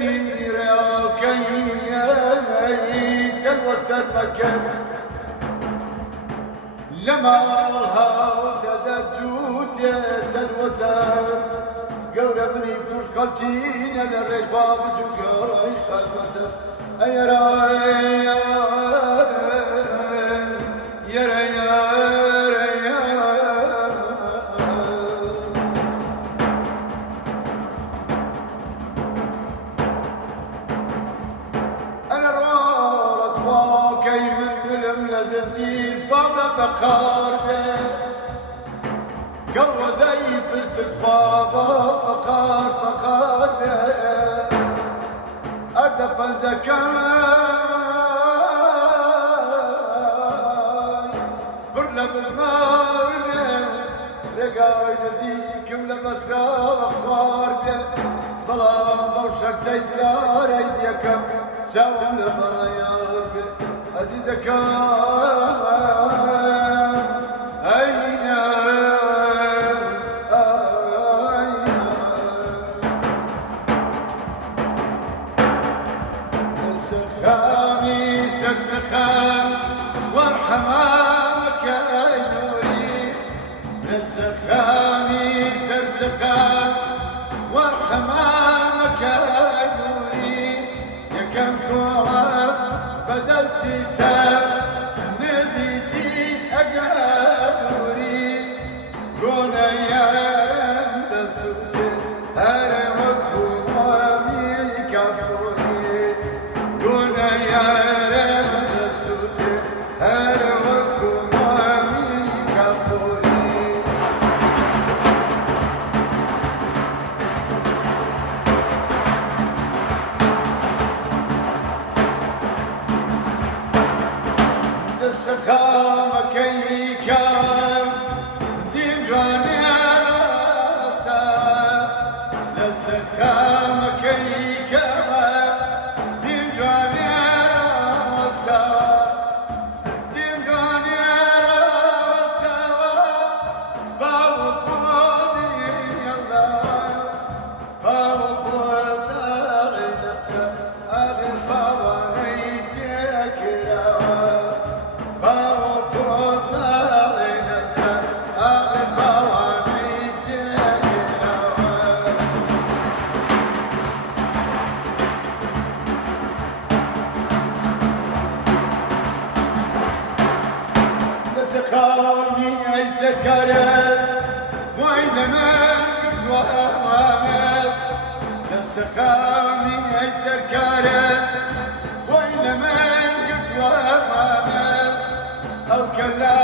سير يا كي تلوث المكان لما هاوت درجوت تلوث قول مني كل قلتين للرقاب جوقاي خلوت يا راي يا راي لذنتي بابا بقار قرر ذي بستك بابا فقار أردف أنت كمان برنا بالمار رقاي نزيكم لمسرا أخبار صلاة وشرتي لا ريديكم سوم لبريار عزيزك سخامي سخام وارحمك يا نوري سخامي سخام وارحمك يا نوري يا كم كورة بدلت سام نزيجي أقادوري قونا يا دسوت هاري وكوامي كافوري قونا يا دسوت هاري وكوامي كافوري السخامة كي كان دين جاني راستا السخامة كي كان دين جاني راستا دين جاني راستا باو قودي يلا باو قودي نفسه أغير باو نيتك يا سخامي أي سكرت وإنما قلت وأمامت سخامي أي سكرت وإنما قلت وأمامت أو كلا